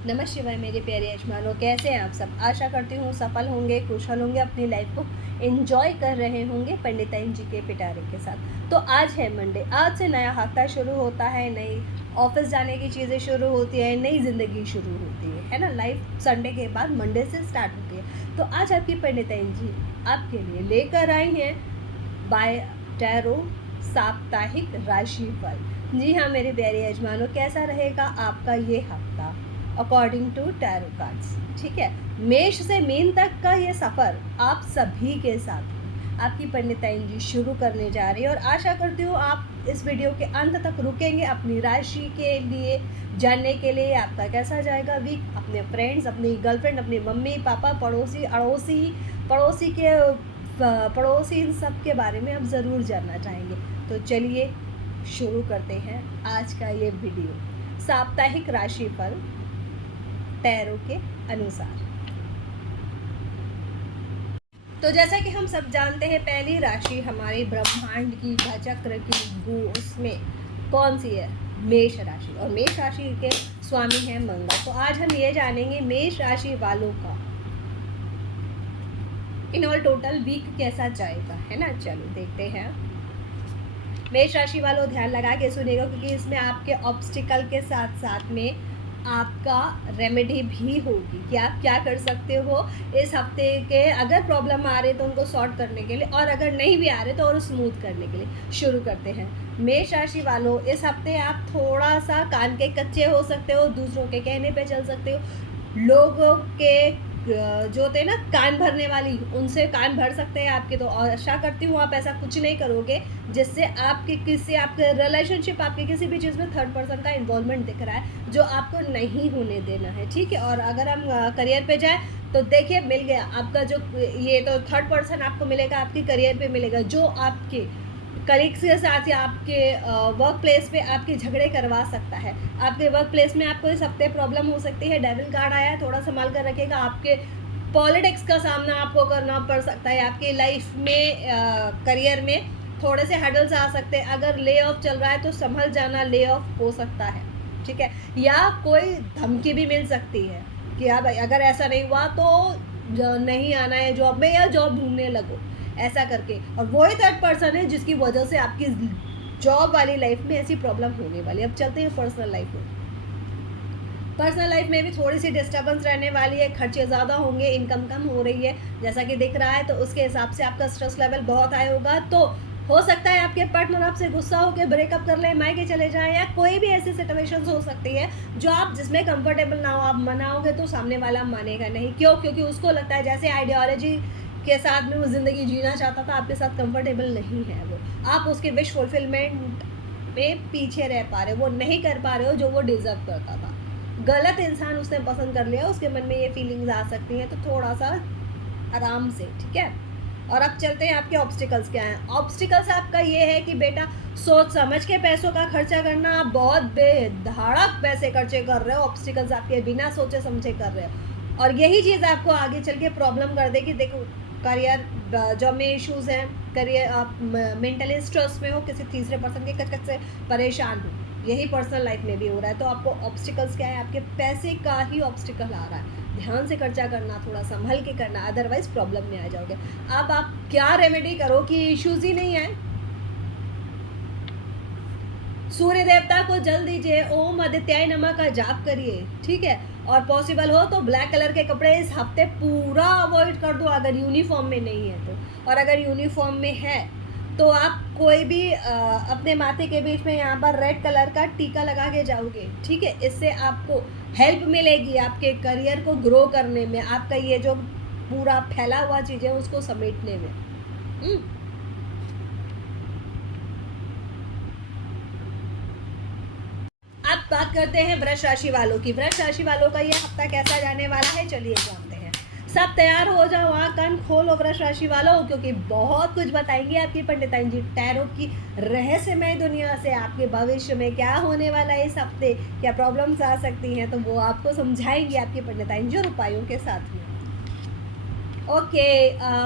नमः शिवाय मेरे प्यारे यजमानों, कैसे हैं आप सब। आशा करती हूँ सफल होंगे, खुशहाल होंगे, अपनी लाइफ को एंजॉय कर रहे होंगे पंडिताइन जी के पिटारे के साथ। तो आज है मंडे, आज से नया हफ्ता शुरू होता है, नई ऑफिस जाने की चीज़ें शुरू होती है, नई ज़िंदगी शुरू होती है ना। लाइफ संडे के बाद मंडे से स्टार्ट होती है। तो आज आपकी पंडिताइन जी आपके लिए लेकर आई हैं बाय टैरो साप्ताहिक राशिफल। जी हाँ मेरे प्यारे यजमानों, कैसा रहेगा आपका ये हफ्ता अकॉर्डिंग टू टैरो कार्ड्स। ठीक है, मेष से मीन तक का ये सफ़र आप सभी के साथ आपकी पंडिताइन जी शुरू करने जा रही है। और आशा करती हूँ आप इस वीडियो के अंत तक रुकेंगे अपनी राशि के लिए जानने के लिए आपका कैसा जाएगा वीक, अपने फ्रेंड्स, अपनी गर्लफ्रेंड, अपनी मम्मी पापा, पड़ोसी अड़ोसी, पड़ोसी इन सब के बारे में आप ज़रूर जानना चाहेंगे। तो चलिए शुरू करते हैं आज का ये वीडियो साप्ताहिक राशिफल टैरो के अनुसार। तो जैसा कि हम सब जानते हैं, पहली राशि हमारे ब्रह्मांड की चक्र की उसमें कौन सी है? मेष राशि। और मेष राशि के स्वामी हैं मंगल। तो आज हम ये जानेंगे मेष राशि वालों का इन ऑल टोटल वीक कैसा जाएगा, है ना। चलो देखते हैं। मेष राशि वालों ध्यान लगा के सुनेगा, क्योंकि इसमें आपके ऑब्स्टिकल के साथ साथ में आपका रेमेडी भी होगी कि आप क्या कर सकते हो इस हफ्ते के। अगर प्रॉब्लम आ रहे तो उनको सॉर्ट करने के लिए, और अगर नहीं भी आ रहे तो और स्मूथ करने के लिए। शुरू करते हैं। मेष राशि वालों, इस हफ्ते आप थोड़ा सा कान के कच्चे हो सकते हो, दूसरों के कहने पे चल सकते हो, लोगों के जो होते हैं ना कान भरने वाली, उनसे कान भर सकते हैं आपके। तो आशा करती हूँ आप ऐसा कुछ नहीं करोगे जिससे आपके रिलेशनशिप, आपके किसी भी चीज़ में थर्ड पर्सन का इन्वॉल्वमेंट दिख रहा है जो आपको नहीं होने देना है। ठीक है। और अगर हम करियर पे जाए तो देखिए मिल गया आपका जो ये, तो थर्ड पर्सन आपको मिलेगा, आपके करियर पे मिलेगा, जो आपके कलीग्स के साथ या आपके वर्क प्लेस पे आपके झगड़े करवा सकता है। आपके वर्क प्लेस में आपको इस हफ्ते प्रॉब्लम हो सकती है। डेविल कार्ड आया है, थोड़ा संभाल कर रखिएगा। आपके पॉलिटिक्स का सामना आपको करना पड़ सकता है। आपकी लाइफ में करियर में थोड़े से हडल्स आ सकते हैं। अगर ले ऑफ चल रहा है तो संभल जाना, ले ऑफ हो सकता है। ठीक है। या कोई धमकी भी मिल सकती है कि हाँ भाई अगर ऐसा नहीं हुआ तो नहीं आना है जॉब में, या जॉब ढूंढने लगो, ऐसा करके। और वही थर्ड पर्सन है जिसकी वजह से आपकी जॉब वाली लाइफ में ऐसी प्रॉब्लम होने वाली है। अब चलते हैं पर्सनल लाइफ में। पर्सनल लाइफ में भी थोड़ी सी डिस्टर्बेंस रहने वाली है, खर्चे ज़्यादा होंगे, इनकम कम हो रही है जैसा कि दिख रहा है। तो उसके हिसाब से आपका स्ट्रेस लेवल बहुत हाई होगा। तो हो सकता है आपके पार्टनर आपसे गुस्सा होकर ब्रेकअप कर ले, मायके चले जाएं, या कोई भी ऐसी सिचुएशंस हो सकती है जो आप जिसमें कंफर्टेबल ना हो। आप मनाओगे तो सामने वाला मानेगा नहीं। क्यों? क्योंकि उसको लगता है जैसे आइडियोलॉजी के साथ में वो ज़िंदगी जीना चाहता था, आपके साथ कंफर्टेबल नहीं है वो। आप उसके विश फुलफिलमेंट में पीछे रह पा रहे हो, वो नहीं कर पा रहे हो जो वो डिज़र्व करता था। गलत इंसान उसने पसंद कर लिया, उसके मन में ये फीलिंग्स आ सकती हैं। तो थोड़ा सा आराम से, ठीक है। और अब चलते हैं आपके ऑब्स्टिकल्स क्या हैं। ऑब्स्टिकल्स आपका ये है कि बेटा सोच समझ के पैसों का खर्चा करना, आप बहुत बेधड़क पैसे खर्चे कर रहे हो। ऑब्स्टिकल्स आपके बिना सोचे समझे कर रहे हो, और यही चीज़ आपको आगे चल के प्रॉब्लम कर देगी। देखो करियर जॉब में इश्यूज़ हैं, करियर आप मेंटली स्ट्रेस में हो, किसी तीसरे पर्सन के कचकच से परेशान हो, यही पर्सनल लाइफ में भी हो रहा है। तो आपको ऑब्स्टिकल्स क्या है? आपके पैसे का ही ऑब्स्टिकल आ रहा है। ध्यान से खर्चा करना, थोड़ा संभल के करना, अदरवाइज प्रॉब्लम में आ जाओगे। अब आप क्या रेमेडी करो कि इश्यूज ही नहीं आए? सूर्य देवता को जल दीजिए, ओम आदित्याय नमः का जाप करिए। ठीक है। और पॉसिबल हो तो ब्लैक कलर के कपड़े इस हफ्ते पूरा अवॉइड कर दो, अगर यूनिफॉर्म में नहीं है तो। और अगर यूनिफॉर्म में है तो आप कोई भी अपने माथे के बीच में यहाँ पर रेड कलर का टीका लगा के जाओगे। ठीक है। इससे आपको हेल्प मिलेगी आपके करियर को ग्रो करने में, आपका ये जो पूरा फैला हुआ चीज़ है उसको समेटने में। अब बात करते हैं वृष राशि वालों की। वृष राशि वालों का ये हफ्ता कैसा जाने वाला है, चलिए जानते हैं। सब तैयार हो जाओ, वहाँ कान खोलो वृष राशि वालों, क्योंकि बहुत कुछ बताएंगे आपकी पंडिताइन जी टैरो की रहस्यमय दुनिया से। आपके भविष्य में क्या होने वाला है इस हफ्ते, क्या प्रॉब्लम्स आ सकती हैं, तो वो आपको समझाएंगे आपकी पंडिताइन जी और उपायों के साथ में। ओके,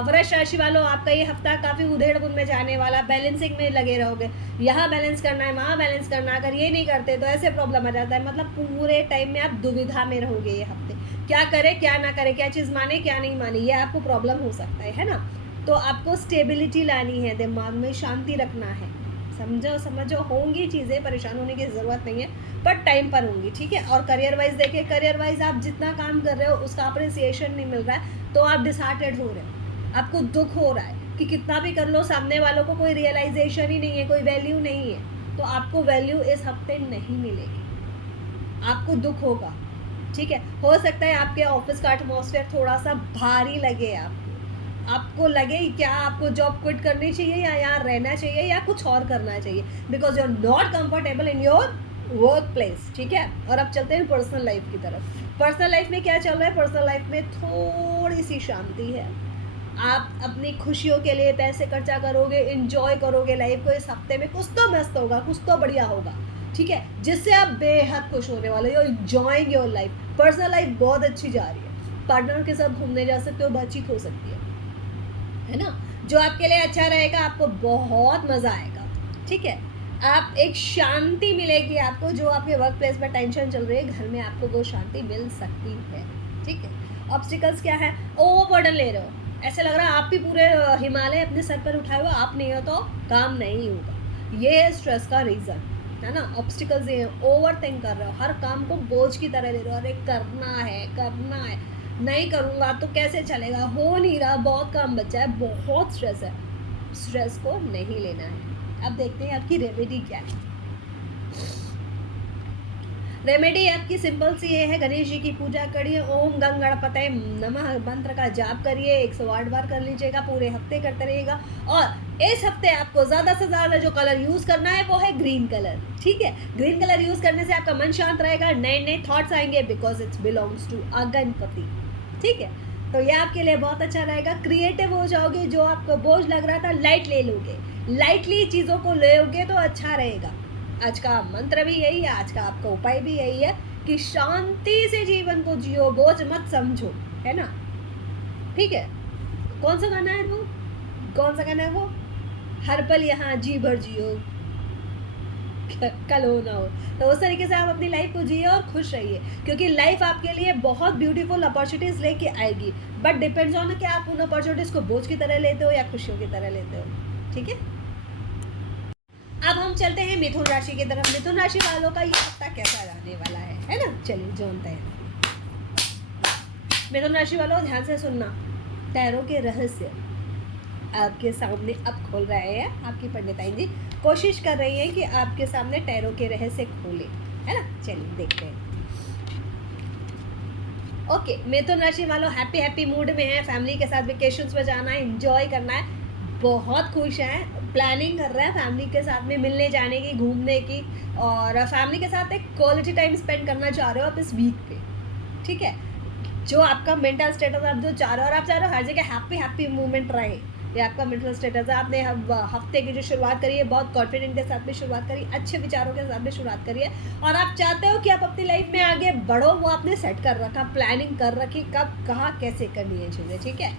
वृष राशि वालों, आपका ये हफ्ता काफ़ी उधेड़-बुन में जाने वाला, बैलेंसिंग में लगे रहोगे। यहाँ बैलेंस करना है, वहाँ बैलेंस करना है, अगर ये नहीं करते तो ऐसे प्रॉब्लम आ जाता है। मतलब पूरे टाइम में आप दुविधा में रहोगे ये हफ्ते, क्या करें क्या ना करें, क्या चीज़ माने क्या नहीं माने, ये आपको प्रॉब्लम हो सकता है ना। तो आपको स्टेबिलिटी लानी है, दिमाग में शांति रखना है, समझो होंगी चीज़ें, परेशान होने की ज़रूरत नहीं है, बट टाइम पर होंगी, ठीक है। और करियर वाइज देखिए, करियर वाइज आप जितना काम कर रहे हो उसका अप्रिसिएशन नहीं मिल रहा है तो आप डिसहार्टेड हो रहे हो, आपको दुख हो रहा है कि कितना भी कर लो सामने वालों को कोई रियलाइजेशन ही नहीं है, कोई वैल्यू नहीं है, तो आपको वैल्यू इस हफ्ते नहीं मिलेगी, आपको दुख होगा, ठीक है। हो सकता है आपके ऑफिस का एटमॉस्फेयर थोड़ा सा भारी लगे, आपको लगे क्या आपको जॉब क्विट करनी चाहिए या यहाँ रहना चाहिए या कुछ और करना चाहिए, because you are not comfortable in your work place, ठीक है। और अब चलते हैं पर्सनल लाइफ की तरफ। पर्सनल लाइफ में क्या चल रहा है? पर्सनल लाइफ में थोड़ी सी शांति है, आप अपनी खुशियों के लिए पैसे खर्चा करोगे, इंजॉय करोगे लाइफ को। इस हफ्ते में कुछ तो मस्त होगा, कुछ तो बढ़िया होगा, ठीक है, जिससे आप बेहद खुश होने वाले हो, enjoying your life. Personal life बहुत अच्छी जा रही है, पार्टनर के साथ घूमने जा सकते हो, बातचीत हो सकती है ना, जो आपके लिए अच्छा रहेगा, आपको बहुत मज़ा आएगा, ठीक है। आप एक शांति मिलेगी आपको, जो आपके वर्क प्लेस में टेंशन चल रही है, घर में आपको वो शांति मिल सकती है, ठीक है। ऑब्स्टिकल्स क्या है? ओवर बर्डन ले रहे हो, ऐसे लग रहा है आप भी पूरे हिमालय अपने सर पर उठाए हुए, आप नहीं हो तो काम नहीं होगा, ये है स्ट्रेस का रीज़न, है ना। ऑब्स्टिकल्स ये ओवर थिंक कर रहे हो, हर काम को बोझ की तरह ले रहे हो, अरे करना है, नहीं करूँगा तो कैसे चलेगा, हो नहीं रहा, बहुत काम बचा है, बहुत स्ट्रेस है। स्ट्रेस को नहीं लेना है। अब देखते हैं आपकी रेमेडी क्या है। रेमेडी आपकी सिंपल सी ये है, गणेश जी की पूजा करिए, ओम गंग गणपतये नमः मंत्र का जाप करिए, 108 बार कर लीजिएगा, पूरे हफ्ते करते रहिएगा। और इस हफ्ते आपको ज़्यादा से ज़्यादा जो कलर यूज़ करना है वो है ग्रीन कलर, ठीक है। ग्रीन कलर यूज़ करने से आपका मन शांत रहेगा, नए नए थॉट्स आएंगे, because it's belongs to a Ganpati, ठीक है। तो ये आपके लिए बहुत अच्छा रहेगा, क्रिएटिव हो जाओगे, जो आपको बोझ लग रहा था लाइट ले लोगे, लाइटली चीज़ों को लोगे तो अच्छा रहेगा। आज का मंत्र भी यही है, आज का आपका उपाय भी यही है कि शांति से जीवन को जियो, बोझ मत समझो, है ना, ठीक है। कौन सा गाना है वो? हर पल यहाँ जी भर जियो, कल हो ना हो। तो उस तरीके से आप अपनी लाइफ को जिए और खुश रहिए, क्योंकि लाइफ आपके लिए बहुत ब्यूटीफुल अपॉर्चुनिटीज़ लेके आएगी, बट डिपेंड्स ऑन कि आप उन अपॉर्चुनिटीज़ को बोझ की तरह लेते हो या खुशियों की तरह लेते हो, ठीक है। अब हम चलते हैं मिथुन राशि की तरफ। मिथुन राशि वालों का ये हफ्ता कैसा रहने वाला है ना, चलिए जानते हैं। मिथुन राशि वालों ध्यान से सुनना, टैरो के रहस्य आपके सामने अब खोल रहे हैं, आपकी पंडिताइन जी कोशिश कर रही है कि आपके सामने टैरो के रहस्य खोले, है ना। चलिए देखते हैं। ओके, मिथुन राशि वालों हैप्पी मूड में है, फैमिली के साथ वेकेशंस में जाना है, एंजॉय करना है, बहुत खुश हैं, प्लानिंग कर रहे हैं फैमिली के साथ में मिलने जाने की, घूमने की, और फैमिली के साथ एक क्वालिटी टाइम स्पेंड करना चाह रहे हो आप इस वीक पे, ठीक है। जो आपका मेंटल स्टेटस आप जो चाह रहे हो, और आप चाह रहे हो हर जगह हैप्पी मूवमेंट रहे, ये आपका मेंटल स्टेटस है। आपने हफ्ते की जो शुरुआत करी है बहुत कॉन्फिडेंट के साथ में शुरुआत करी, अच्छे विचारों के साथ में शुरुआत करी है, और आप चाहते हो कि आप अपनी लाइफ में आगे बढ़ो, वो आपने सेट कर रखा, प्लानिंग कर रखी, कब कहाँ कैसे करनी है चीज़ें, ठीक है।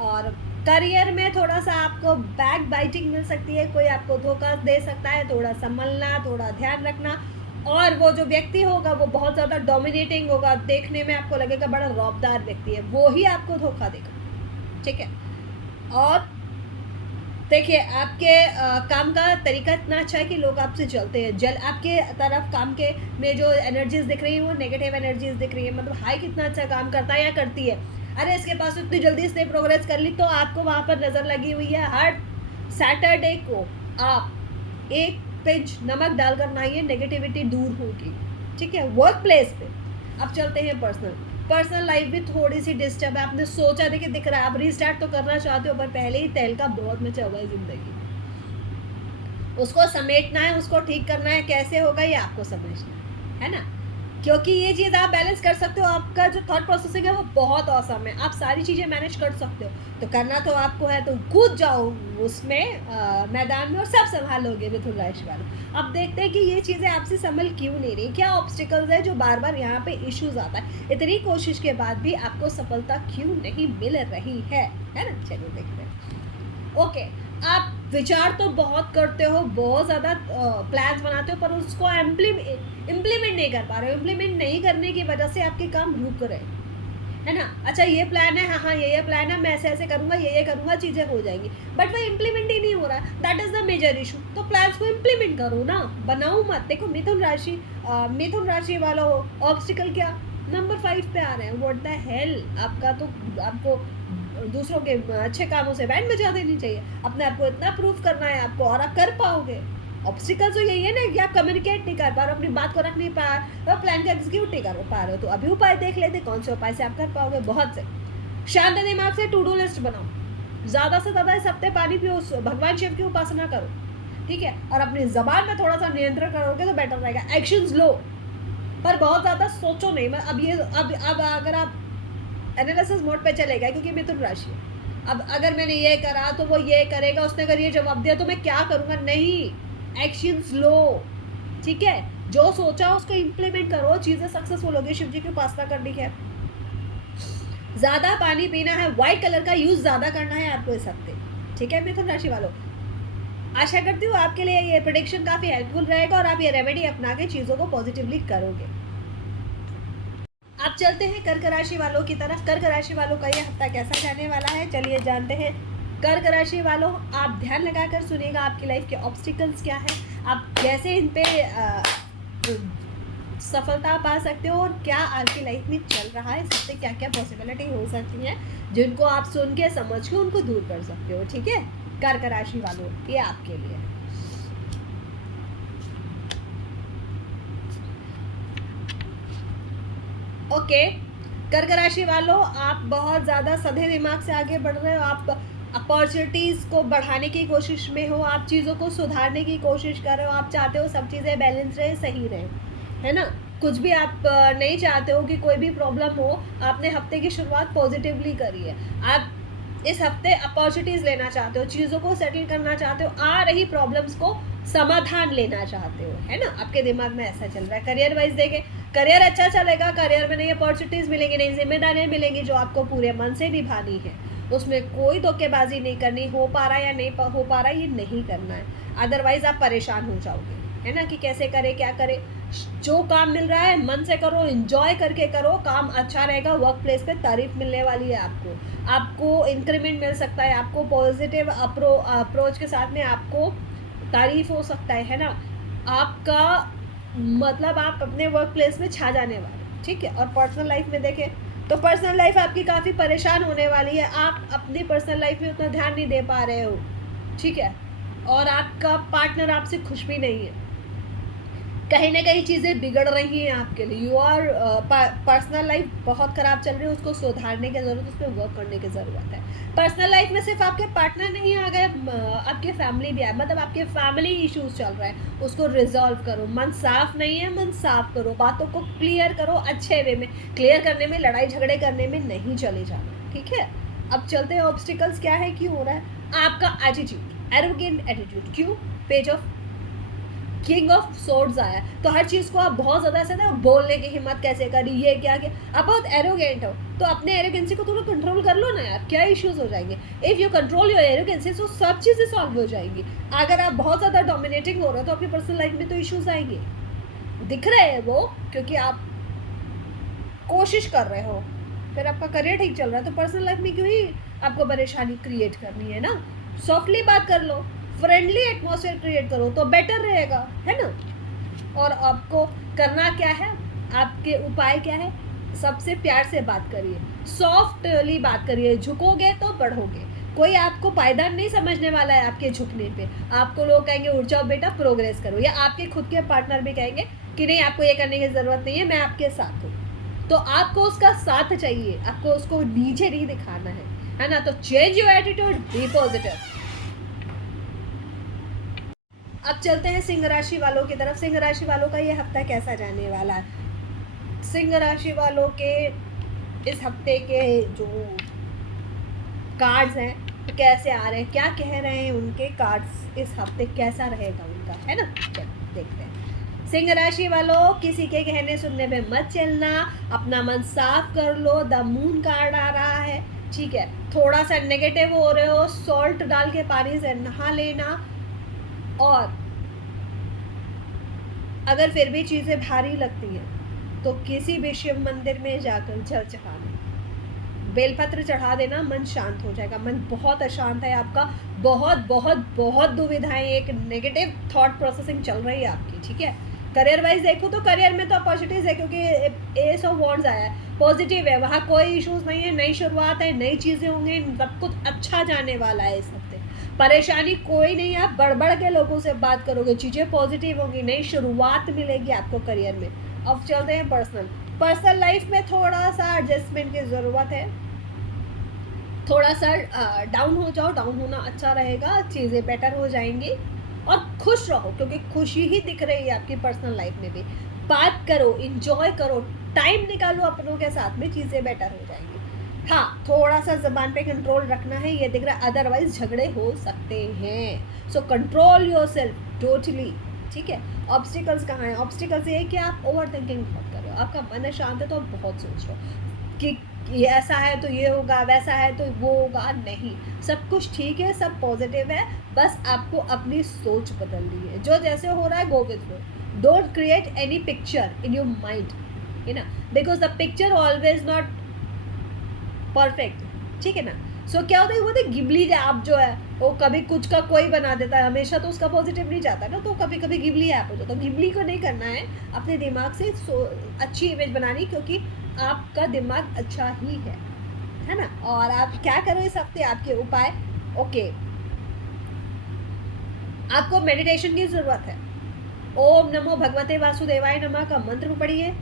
और करियर में थोड़ा सा आपको बैक बाइटिंग मिल सकती है, कोई आपको धोखा दे सकता है, थोड़ा संभलना, थोड़ा ध्यान रखना। और वो जो व्यक्ति होगा वो बहुत ज़्यादा डोमिनेटिंग होगा, देखने में आपको लगेगा बड़ा रौबदार व्यक्ति है, वो ही आपको धोखा देगा, ठीक है। और देखिए आपके काम का तरीका इतना अच्छा है कि लोग आपसे चलते हैं, आपके तरफ काम के में जो एनर्जीज दिख रही है वो नेगेटिव एनर्जीज दिख रही है, मतलब हाई कितना अच्छा काम करता है या करती है, अरे इसके पास इतनी जल्दी इसने प्रोग्रेस कर ली, तो आपको वहाँ पर नज़र लगी हुई है। हर सैटरडे को आप एक पिंच नमक डालकर नहाइए, नेगेटिविटी दूर होगी, ठीक है। वर्क प्लेस पे अब चलते हैं पर्सनल लाइफ भी थोड़ी सी डिस्टर्ब है, आपने सोचा देखिए दिख रहा है, आप रीस्टार्ट तो करना चाहते हो, पर पहले ही तहलका बहुत मचा हुआ है ज़िंदगी, उसको समेटना है, उसको ठीक करना है, कैसे होगा ये आपको समझना है ना। क्योंकि ये चीज़ आप बैलेंस कर सकते हो, आपका जो थॉट प्रोसेसिंग है वो बहुत औसम है, आप सारी चीज़ें मैनेज कर सकते हो। तो करना तो आपको है, तो कूद जाओ उसमें मैदान में और सब संभालोगे मिथुन राशि वालों। अब देखते हैं कि ये चीज़ें आपसे संभल क्यों नहीं रही, क्या ऑब्स्टिकल्स है जो बार बार यहाँ पे इश्यूज आता है, इतनी कोशिश के बाद भी आपको सफलता क्यों नहीं मिल रही है ना। चलिए देखते हैं। ओके, आप विचार तो बहुत करते हो, बहुत ज़्यादा प्लान्स बनाते हो, पर उसको इम्प्लीमेंट नहीं कर पा रहे हो। इम्प्लीमेंट नहीं करने की वजह से आपके काम रुक रहे है ना। अच्छा ये प्लान है, हाँ ये प्लान है, मैं ऐसे ऐसे करूँगा, ये करूँगा, चीज़ें हो जाएंगी, बट वह इम्प्लीमेंट ही नहीं हो रहा। That is the major issue. तो प्लान्स को इम्प्लीमेंट करो ना, बनाओ मत। देखो मिथुन राशि वालों ऑब्स्टिकल क्या नंबर 5 पे आ रहे हैं। व्हाट द हेल, आपको दूसरों के अच्छे कामों से बैंड बजा देनी चाहिए, अपने आप को इतना प्रूफ करना है आपको, और आप कर पाओगे। ऑब्स्टिकल तो यही है ना कि आप कम्युनिकेट नहीं कर पा रहे हो, अपनी बात को रख नहीं पा रहे हो, प्लान को एग्जीक्यूट नहीं कर पा रहे हो। तो अभी उपाय देख लेते कौन से उपाय से आप कर पाओगे। बहुत से शांत दिमाग से टू डू लिस्ट बनाओ, ज़्यादा से ज़्यादा इस हफ्ते पानी पियो, भगवान शिव की उपासना करो, ठीक है, और अपनी जबान में थोड़ा सा नियंत्रण करोगे तो बेटर रहेगा। एक्शंस लो, पर बहुत ज़्यादा सोचो नहीं। मैं अब अगर आप एनालिसिस मोड पे चले गए, क्योंकि मिथुन राशि है, अब अगर मैंने ये करा तो वो ये करेगा, उसने अगर ये जवाब दिया तो मैं क्या करूँगा, नहीं, एक्शंस लो, ठीक है। जो सोचा उसको इम्प्लीमेंट करो, चीज़ें सक्सेसफुल होगी। शिव जी की उपासना करनी है, ज़्यादा पानी पीना है, व्हाइट कलर का यूज़ ज़्यादा करना है आपको इस हफ्ते, ठीक है मिथुन राशि वालों। आशा करती हूँ आपके लिए ये प्रेडिक्शन काफ़ी हेल्पफुल रहेगा और आप ये रेमेडी अपना के चीज़ों को पॉजिटिवली करोगे। अब चलते हैं कर्क राशि वालों की तरफ। कर्क राशि वालों का ये हफ्ता कैसा जाने वाला है, चलिए जानते हैं। कर्क राशि वालों, आप ध्यान लगाकर सुनिएगा आपकी लाइफ के ऑब्स्टिकल्स क्या है, आप कैसे इन पे सफलता पा सकते हो, और क्या आपकी लाइफ में चल रहा है, इससे क्या क्या पॉसिबिलिटी हो सकती है जिनको आप सुन के समझ के उनको दूर कर सकते हो, ठीक है। कर्क राशि वालों, ये आपके लिए। ओके, कर्क राशि वालों, आप बहुत ज़्यादा सधे दिमाग से आगे बढ़ रहे हो, आप अपॉर्चुनिटीज़ को बढ़ाने की कोशिश में हो, आप चीज़ों को सुधारने की कोशिश कर रहे हो, आप चाहते हो सब चीज़ें बैलेंस रहे, सही रहे, है ना। कुछ भी आप नहीं चाहते हो कि कोई भी प्रॉब्लम हो। आपने हफ्ते की शुरुआत पॉजिटिवली करी है, आप इस हफ्ते अपॉर्चुनिटीज़ लेना चाहते हो, चीज़ों को सेटल करना चाहते हो, आ रही प्रॉब्लम्स को समाधान लेना चाहते हो, है ना, आपके दिमाग में ऐसा चल रहा है। करियर वाइज देखें, करियर अच्छा चलेगा, करियर में नई अपॉर्चुनिटीज़ मिलेंगी, नई जिम्मेदारियाँ मिलेंगी जो आपको पूरे मन से निभानी है, उसमें कोई धोखेबाजी नहीं करनी। हो पा रहा है या नहीं हो पा रहा है ये नहीं करना है, अदरवाइज आप परेशान हो जाओगे, है ना, कि कैसे करें क्या करें। जो काम मिल रहा है मन से करो, एंजॉय करके करो, काम अच्छा रहेगा, वर्क प्लेस पे तारीफ मिलने वाली है आपको इंक्रीमेंट मिल सकता है, आपको पॉजिटिव अप्रोच के साथ में आपको तारीफ हो सकता है ना, आपका मतलब आप अपने वर्क प्लेस में छा जाने वाले, ठीक है। और पर्सनल लाइफ में देखें तो पर्सनल लाइफ आपकी काफ़ी परेशान होने वाली है, आप अपनी पर्सनल लाइफ में उतना ध्यान नहीं दे पा रहे हो, ठीक है, और आपका पार्टनर आपसे खुश भी नहीं है, कहीं ना कहीं चीज़ें बिगड़ रही हैं आपके लिए। योर पर्सनल लाइफ बहुत ख़राब चल रही है, उसको सुधारने की ज़रूरत, उस पर वर्क करने की ज़रूरत है। पर्सनल लाइफ में सिर्फ आपके पार्टनर नहीं आ गए, आपके फैमिली भी आए, मतलब आपके फैमिली इश्यूज चल रहे हैं, उसको रिजॉल्व करो। मन साफ नहीं है, मन साफ करो, बातों को क्लियर करो, अच्छे वे में क्लियर करने में, लड़ाई झगड़े करने में नहीं चले जाना, ठीक है। अब चलते हैं ऑब्स्टिकल्स क्या है, क्यों हो रहा है। आपका एटीट्यूड, एरोगेंट एटीट्यूड, क्यों, page of king of swords आया, तो हर चीज़ को आप बहुत ज़्यादा ऐसे ना बोलने की हिम्मत कैसे करी, ये क्या आप बहुत एरोगेंट हो, तो अपने एरोगेंसी को थोड़ा कंट्रोल कर लो ना यार, क्या इश्यूज हो जाएंगे। If you control your arrogancy तो सब चीज़ें सॉल्व हो जाएंगी। अगर आप बहुत ज़्यादा डोमिनेटिंग हो रहे हो तो अपनी पर्सनल लाइफ में तो इश्यूज आएंगे, दिख रहे हैं वो, क्योंकि आप कोशिश कर रहे हो, फिर आपका करियर ठीक चल रहा है, तो पर्सनल लाइफ में क्यों ही आपको परेशानी क्रिएट करनी है ना। सॉफ्टली बात कर लो, फ्रेंडली एटमॉस्फेयर क्रिएट करो तो बेटर रहेगा, है ना। और आपको करना क्या है, आपके उपाय क्या है, सबसे प्यार से बात करिए, सॉफ्टली बात करिए, झुकोगे तो बढ़ोगे, कोई आपको पायदान नहीं समझने वाला है आपके झुकने पे। आपको लोग कहेंगे उठ जाओ बेटा, प्रोग्रेस करो, या आपके खुद के पार्टनर भी कहेंगे कि नहीं आपको ये करने की ज़रूरत नहीं है, मैं आपके साथ हूँ, तो आपको उसका साथ चाहिए, आपको उसको नीचे नहीं दिखाना है ना। तो change your attitude, be positive. अब चलते हैं सिंह राशि वालों की तरफ। सिंह राशि वालों का ये हफ्ता कैसा जाने वाला है। सिंह राशि वालों के इस हफ्ते के जो कार्ड्स हैं तो कैसे आ रहे हैं, क्या कह रहे हैं उनके कार्ड्स, इस हफ्ते कैसा रहेगा उनका, है ना। चलो देखते हैं। सिंह राशि वालों, किसी के कहने सुनने में मत चलना, अपना मन साफ कर लो। द मून कार्ड आ रहा है, ठीक है। थोड़ा सा नेगेटिव हो रहे हो, सॉल्ट डाल के पानी से नहा लेना, और अगर फिर भी चीज़ें भारी लगती हैं तो किसी भी शिव मंदिर में जाकर जल चढ़ाना, बेलपत्र चढ़ा देना, मन शांत हो जाएगा। मन बहुत अशांत है आपका, बहुत बहुत बहुत दुविधाएं, एक नेगेटिव थॉट प्रोसेसिंग चल रही है आपकी, ठीक है। करियर वाइज देखो तो करियर में तो अपॉर्चुनिटीज है, क्योंकि एस ऑफ वॉन्ड्स आया है, पॉजिटिव है, वहाँ कोई इश्यूज नहीं है, नई शुरुआत है, नई चीज़ें होंगी, सब कुछ अच्छा जाने वाला है इस हफ्ते। परेशानी कोई नहीं है, आप बढ़ के लोगों से बात करोगे, चीज़ें पॉजिटिव होंगी, नई शुरुआत मिलेगी आपको करियर में। अब चलते हैं पर्सनल लाइफ में थोड़ा सा एडजस्टमेंट की ज़रूरत है, थोड़ा सा डाउन हो जाओ, डाउन होना अच्छा रहेगा, चीज़ें बेटर हो जाएंगी, और खुश रहो, क्योंकि खुशी ही दिख रही है आपकी पर्सनल लाइफ में भी। बात करो, इंजॉय करो, टाइम निकालो अपनों के साथ में, चीज़ें बेटर हो जाएंगी। हाँ, थोड़ा सा ज़बान पे कंट्रोल रखना है, ये दिख रहा है, अदरवाइज झगड़े हो सकते हैं। सो कंट्रोल योरसेल्फ टोटली, ठीक है। ऑब्स्टिकल्स कहाँ हैं? ऑब्स्टिकल्स ये है कि आप ओवर थिंकिंग बहुत कर रहे हो, आपका मन शांत है तो आप बहुत सोच रहे हो कि ये ऐसा है तो ये होगा, वैसा है तो वो होगा, नहीं, सब कुछ ठीक है, सब पॉजिटिव है, बस आपको अपनी सोच बदलनी है। जो जैसे हो रहा है go with flow, don't create any picture in your mind, है ना, because the picture always not perfect, ठीक है ना। सो क्या होता है, वो गिबली आप जो है वो कभी कुछ का कोई बना देता है, हमेशा तो उसका पॉजिटिव नहीं जाता ना, तो कभी कभी गिबली ऐप हो जाता है। तो गिबली को नहीं करना है, अपने दिमाग से अच्छी इमेज बनानी, क्योंकि आपका दिमाग अच्छा ही है ना। और आप क्या करो इस हफ्ते, आपके उपाय, ओके, आपको मेडिटेशन की ज़रूरत है। ओम नमो भगवते वासुदेवाय नमः का मंत्र पढ़िए।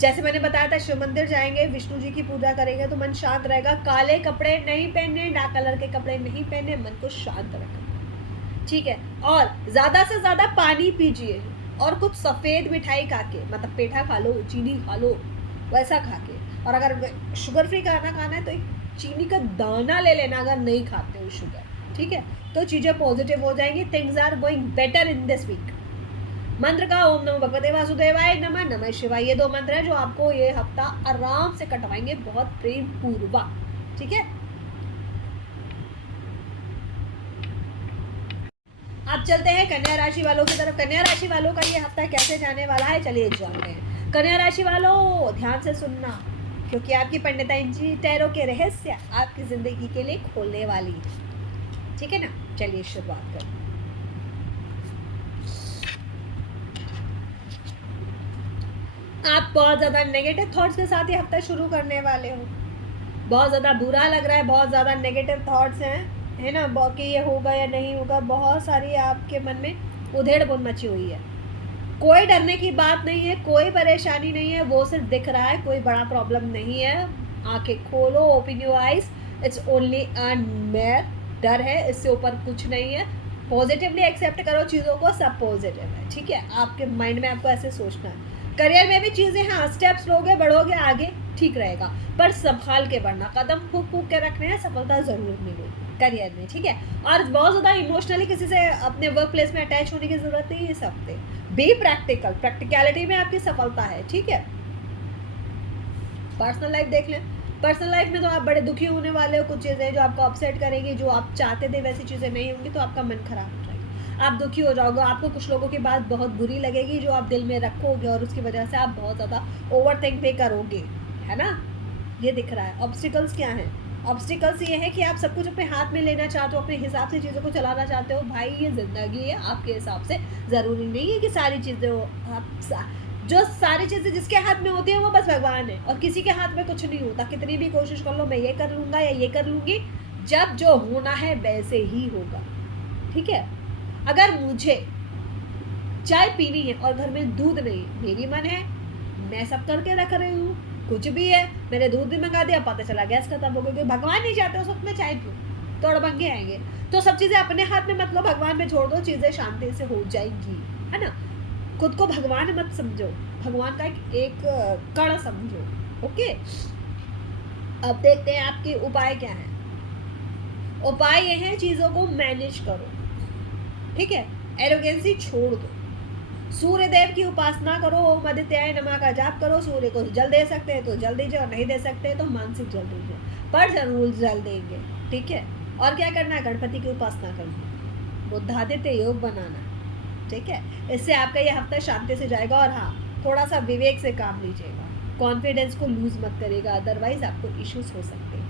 जैसे मैंने बताया था, शिव मंदिर जाएंगे, विष्णु जी की पूजा करेंगे तो मन शांत रहेगा। काले कपड़े नहीं पहने, डार्क कलर के कपड़े नहीं पहने, मन को शांत रखना, ठीक है। और ज़्यादा से ज़्यादा पानी पीजिए, और कुछ सफ़ेद मिठाई खा के, मतलब पेठा खा लो, चीनी खा लो, वैसा खा के। और अगर शुगर फ्री खाना खाना है तो एक चीनी का दाना ले लेना, अगर नहीं खाते हो शुगर, ठीक है। तो चीज़ें पॉजिटिव हो जाएंगी, things are going better in this week. मंत्र का ओम नमो भगवते वासुदेवाय नमः, नमः शिवाय, ये 2 मंत्र हैं जो आपको ये हफ्ता आराम से कटवाएंगे, बहुत प्रेम पूर्वक, ठीक है। अब चलते हैं कन्या राशि वालों की तरफ। कन्या राशि वालों का ये हफ्ता कैसे जाने वाला है, चलिए जानते हैं। कन्या राशि वालों, ध्यान से सुनना, क्योंकि आपकी पंडिताइन जी टैरो के रहस्य आपकी जिंदगी के लिए खोलने वाली है, ठीक है ना। चलिए शुरुआत करते हैं। आप बहुत ज़्यादा नेगेटिव थॉट्स के साथ ये हफ्ता शुरू करने वाले हो, बहुत ज़्यादा बुरा लग रहा है, बहुत ज़्यादा नेगेटिव थॉट्स हैं, है ना, कि ये होगा या नहीं होगा, बहुत सारी आपके मन में उधेड़ बुन मची हुई है। कोई डरने की बात नहीं है, कोई परेशानी नहीं है, वो सिर्फ दिख रहा है, कोई बड़ा प्रॉब्लम नहीं है। आंखें खोलो, open your eyes, it's only a mayor, डर है, इससे ऊपर कुछ नहीं है। पॉजिटिवली एक्सेप्ट करो चीज़ों को, सब पॉजिटिव है, ठीक है। आपके माइंड में आपको ऐसे सोचना है। करियर में भी चीज़ें, हाँ, स्टेप्स लोगे, बढ़ोगे आगे, ठीक रहेगा, पर संभाल के बढ़ना, कदम फूक फूक के रखने हैं, सफलता ज़रूर मिलेगी करियर में, ठीक है। और बहुत ज़्यादा इमोशनली किसी से अपने वर्क प्लेस में अटैच होने की ज़रूरत नहीं है इस हफ्ते। बी प्रैक्टिकल, प्रैक्टिकलिटी में आपकी सफलता है, ठीक है। पर्सनल लाइफ देख लें। पर्सनल लाइफ में तो आप बड़े दुखी होने वाले हो, कुछ चीज़ें जो आपको अपसेट करेंगी, जो आप चाहते थे वैसी चीज़ें नहीं होंगी, तो आपका मन खराब हो जाएगा, आप दुखी हो जाओगे, आपको कुछ लोगों की बात बहुत बुरी लगेगी जो आप दिल में रखोगे, और उसकी वजह से आप बहुत ज़्यादा ओवर थिंक भी करोगे, है ना, ये दिख रहा है। ऑब्स्टिकल्स क्या हैं? ऑब्स्टिकल्स ये है कि आप सब कुछ अपने हाथ में लेना चाहते हो, अपने हिसाब से चीज़ों को चलाना चाहते हो। भाई, ये ज़िंदगी है, आपके हिसाब से ज़रूरी नहीं है कि सारी चीज़ें हो, आप जो सारी चीज़ें जिसके हाथ में होती है वो बस भगवान है, और किसी के हाथ में कुछ नहीं होता। कितनी भी कोशिश कर लो, मैं ये कर लूँगा या ये कर लूँगी, जब जो होना है वैसे ही होगा, ठीक है। अगर मुझे चाय पीनी है और घर में दूध नहीं, मेरी मन है, मैं सब करके रख रही हूँ, कुछ भी है, मैंने दूध भी मंगा दिया, पता चला गैस खत्म हो गई, क्योंकि भगवान नहीं चाहते उस वक्त में चाय पीऊँ, तो अड़बंगे आएंगे। तो सब चीज़ें अपने हाथ में मतलब भगवान में छोड़ दो, चीज़ें शांति से हो जाएंगी, है ना। खुद को भगवान मत समझो, भगवान का एक कण समझो। ओके, अब देखते हैं आपके उपाय क्या है। उपाय ये है, चीज़ों को मैनेज करो, ठीक है, एरोगेंसी छोड़ दो, सूर्य देव की उपासना करो, ओम आदित्याय नमः का जाप करो, सूर्य को जल दे सकते हैं तो जल दीजिए, और नहीं दे सकते तो मानसिक जल दीजिए, पर जरूर जल देंगे, ठीक है। और क्या करना है, गणपति की उपासना करनी, बुद्धादित्य योग बनाना, ठीक है। इससे आपका ये हफ्ता शांति से जाएगा। और हाँ, थोड़ा सा विवेक से काम लीजिएगा, कॉन्फिडेंस को लूज मत करिएगा, अदरवाइज आपको इश्यूज हो सकते हैं।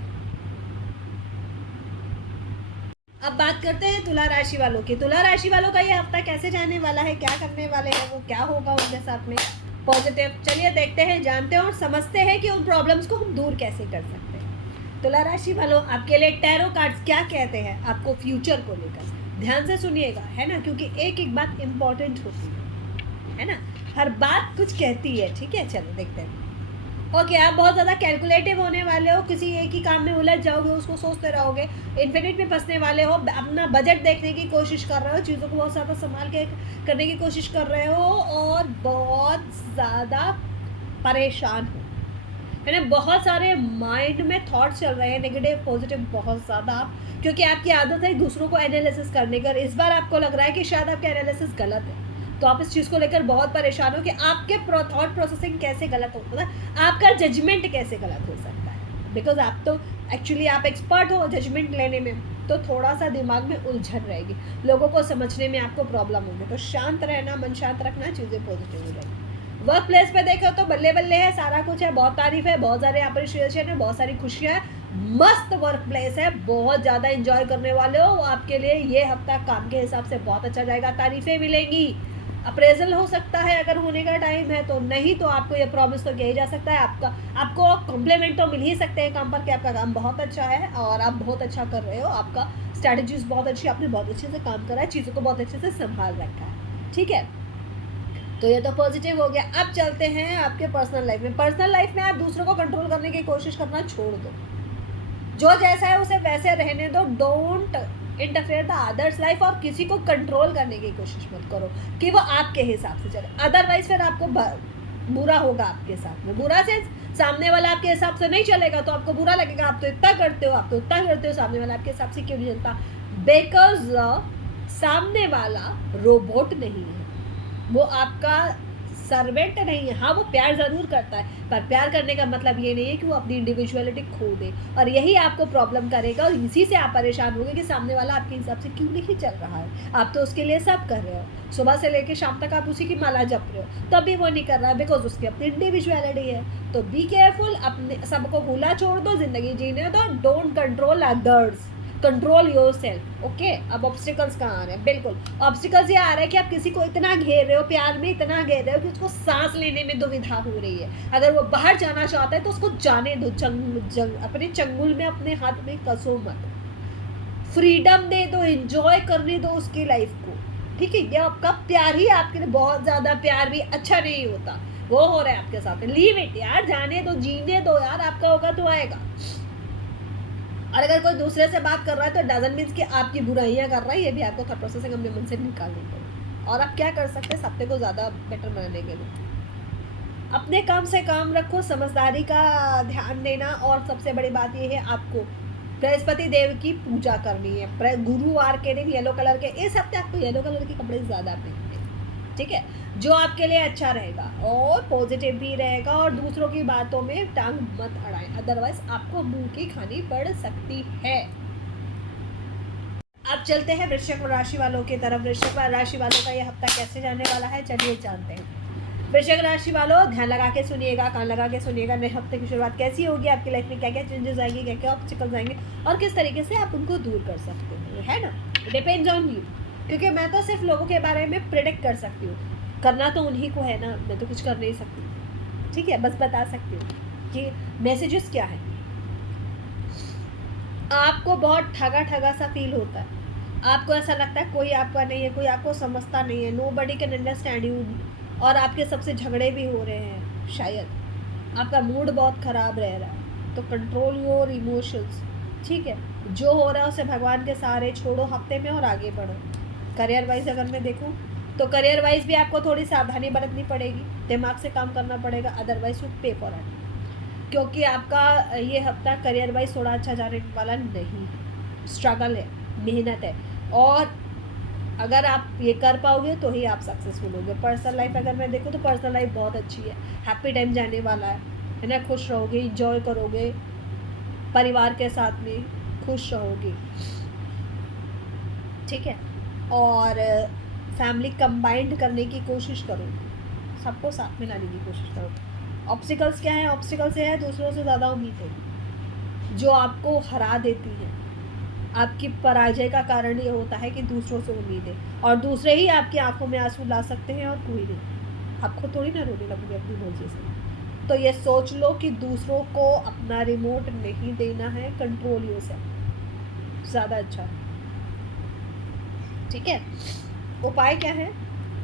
अब बात करते हैं तुला राशि वालों की। तुला राशि वालों का ये हफ्ता कैसे जाने वाला है, क्या करने वाले हैं वो, क्या होगा उनके साथ में पॉजिटिव, चलिए देखते हैं, जानते हैं और समझते हैं कि उन प्रॉब्लम्स को हम दूर कैसे कर सकते हैं। तुला राशि वालों, आपके लिए टैरो कार्ड्स क्या कहते हैं आपको फ्यूचर को लेकर, ध्यान से सुनिएगा, है ना, क्योंकि एक एक बात इंपॉर्टेंट होती है ना, हर बात कुछ कहती है, ठीक है। चलो देखते हैं। ओके, आप बहुत ज़्यादा कैलकुलेटिव होने वाले हो, किसी एक ही काम में उलझ जाओगे, उसको सोचते रहोगे, इन्फिनिट में फंसने वाले हो, अपना बजट देखने की कोशिश कर रहे हो, चीज़ों को बहुत ज़्यादा संभाल के करने की कोशिश कर रहे हो, और बहुत ज़्यादा परेशान हो, है ना। बहुत सारे माइंड में थॉट्स चल रहे हैं, नेगेटिव पॉजिटिव बहुत ज़्यादा, क्योंकि आपकी आदत है दूसरों को एनालिसिस करने का। इस बार आपको लग रहा है कि शायद आपका एनालिसिस गलत है, तो आप इस चीज़ को लेकर बहुत परेशान हो कि आपके थॉट प्रोसेसिंग कैसे गलत होता है, आपका जजमेंट कैसे गलत हो सकता है, बिकॉज आप तो एक्चुअली आप एक्सपर्ट हो जजमेंट लेने में, तो थोड़ा सा दिमाग में उलझन रहेगी, लोगों को समझने में आपको प्रॉब्लम होगी। तो शांत रहना, मन शांत रखना, चीज़ें पॉजिटिव हो जाएगी। वर्क प्लेस पे देखो तो बल्ले बल्ले है, सारा कुछ है, बहुत तारीफ है, बहुत सारे अप्रिशिएशन है, बहुत सारी खुशियाँ है, मस्त वर्क प्लेस है, बहुत ज़्यादा इंजॉय करने वाले हो। आपके लिए ये हफ्ता काम के हिसाब से बहुत अच्छा जाएगा, तारीफें मिलेंगी, अप्रेजल हो सकता है अगर होने का टाइम है तो, नहीं तो आपको ये प्रॉमिस तो किया ही जा सकता है, आपको कॉम्प्लीमेंट तो मिल ही सकते हैं काम पर कि आपका काम बहुत अच्छा है और आप बहुत अच्छा कर रहे हो, आपका स्ट्रैटेजीज बहुत अच्छी, आपने बहुत अच्छे से काम करा है, चीज़ों को बहुत अच्छे से संभाल रखा है, ठीक है। तो ये तो पॉजिटिव हो गया। अब चलते हैं आपके पर्सनल लाइफ में। पर्सनल लाइफ में आप दूसरों को कंट्रोल करने की कोशिश करना छोड़ दो, जो जैसा है उसे वैसे रहने दो, don't interfere the others life, और किसी को कंट्रोल करने की कोशिश मत करो कि वो आपके हिसाब से चले, अदरवाइज फिर आपको बुरा होगा आपके साथ में। बुरा से सामने वाला आपके हिसाब से नहीं चलेगा तो आपको बुरा लगेगा, आप तो इतना करते हो, आप तो इतना करते हो, सामने वाला आपके हिसाब से क्यों नहीं चलता, बिकॉज सामने वाला रोबोट नहीं है, वो आपका सर्वेंट नहीं है। हाँ, वो प्यार ज़रूर करता है, पर प्यार करने का मतलब ये नहीं है कि वो अपनी इंडिविजुअलिटी खो दे, और यही आपको प्रॉब्लम करेगा, और इसी से आप परेशान होंगे कि सामने वाला आपके हिसाब से क्यों नहीं चल रहा है। आप तो उसके लिए सब कर रहे हो, सुबह से लेकर शाम तक आप उसी की माला जप रहे हो, तब भी वो नहीं कर रहा है, बिकॉज उसकी अपनी इंडिविजुअलिटी है। तो बी केयरफुल, अपने सबको भूला छोड़ दो, जिंदगी जीने दो, don't control others, control your self. Okay, अब ऑब्स्टिकल्स कहाँ आ रहे हैं, बिल्कुल ऑब्स्टिकल्स ये आ रहे हैं कि आप किसी को इतना घेर रहे हो, प्यार में इतना घेर रहे हो कि उसको सांस लेने में दुविधा हो रही है। अगर वो बाहर जाना चाहता है तो उसको जाने दो, अपने चंगुल में अपने हाथ में कसो मत, फ्रीडम दे दो, एंजॉय करने दो उसकी लाइफ को, ठीक है। ये आपका प्यार ही आपके लिए, बहुत ज़्यादा प्यार भी अच्छा नहीं होता, वो हो रहा है आपके साथ, लीव इट यार, जाने दो, जीने दो यार, आपका होगा तो आएगा। और अगर कोई दूसरे से बात कर रहा है तो डजंट मीन्स कि आपकी बुराइयां कर रहा है, ये भी आपको थॉट प्रोसेसिंग अपने मन से निकालनी पड़ेगी। और आप क्या कर सकते हैं सप्ताह को ज़्यादा बेटर बनाने के लिए, अपने काम से काम रखो, समझदारी का ध्यान देना, और सबसे बड़ी बात ये है आपको बृहस्पति देव की पूजा करनी है, गुरुवार के दिन येलो कलर के, इस हफ्ते आपको येलो कलर के कपड़े ज़्यादा पहनने, ठीक है, जो आपके लिए अच्छा रहेगा और पॉजिटिव भी रहेगा, और दूसरों की बातों में टांग मत अड़ाएं, अदरवाइज आपको मुंह की खानी पड़ सकती है। अब चलते हैं वृश्चिक राशि वालों की तरफ। वृश्चिक राशि वालों का यह हफ्ता कैसे जाने वाला है, चलिए जानते हैं। वृश्चिक राशि वालों, ध्यान लगा के सुनिएगा, कान लगा के सुनिएगा, नए हफ्ते की शुरुआत कैसी होगी, आपकी लाइफ में क्या क्या चेंजेस आएंगे, क्या क्या ऑब्स्टिकल्स आएंगे, और किस तरीके से आप उनको दूर कर सकते हो, है ना। डिपेंड्स ऑन यू, क्योंकि मैं तो सिर्फ लोगों के बारे में प्रेडिक्ट कर सकती हूँ, करना तो उन्हीं को है ना, मैं तो कुछ कर नहीं सकती, ठीक है, बस बता सकती हूँ कि मैसेजेस क्या है। आपको बहुत ठगा ठगा सा फील होता है, आपको ऐसा लगता है कोई आपका नहीं है, कोई आपको समझता नहीं है, नोबडी कैन अंडरस्टैंड यू, और आपके सबसे झगड़े भी हो रहे हैं, शायद आपका मूड बहुत ख़राब रह रहा है, तो कंट्रोल योर इमोशंस, ठीक है, जो हो रहा है उसे भगवान के सहारे छोड़ो हफ्ते में और आगे बढ़ो। करियर वाइज अगर मैं देखूँ तो करियर वाइज भी आपको थोड़ी सावधानी बरतनी पड़ेगी, दिमाग से काम करना पड़ेगा, अदरवाइज यू पे फॉर इट, क्योंकि आपका ये हफ्ता करियर वाइज थोड़ा अच्छा जाने वाला नहीं, स्ट्रगल है, मेहनत है, और अगर आप ये कर पाओगे तो ही आप सक्सेसफुल होगे। पर्सनल लाइफ अगर मैं देखूँ तो पर्सनल लाइफ बहुत अच्छी है, हैप्पी टाइम जाने वाला है ना, खुश रहोगे, इंजॉय करोगे, परिवार के साथ में खुश रहोगे, ठीक है, और फैमिली कंबाइंड करने की कोशिश करोगे, सबको साथ में लाने की कोशिश करोगे। ऑब्स्टिकल्स क्या है? ऑब्स्टिकल्स ये है दूसरों से ज़्यादा उम्मीदें जो आपको हरा देती हैं। आपकी पराजय का कारण ये होता है कि दूसरों से उम्मीदें, और दूसरे ही आपकी आंखों में आंसू ला सकते हैं और कोई नहीं। आपको थोड़ी ना रोने लगोगे अपनी मर्जी से। तो ये सोच लो कि दूसरों को अपना रिमोट नहीं देना है, कंट्रोल योरसेल्फ ज़्यादा अच्छा है, ठीक है। उपाय क्या है?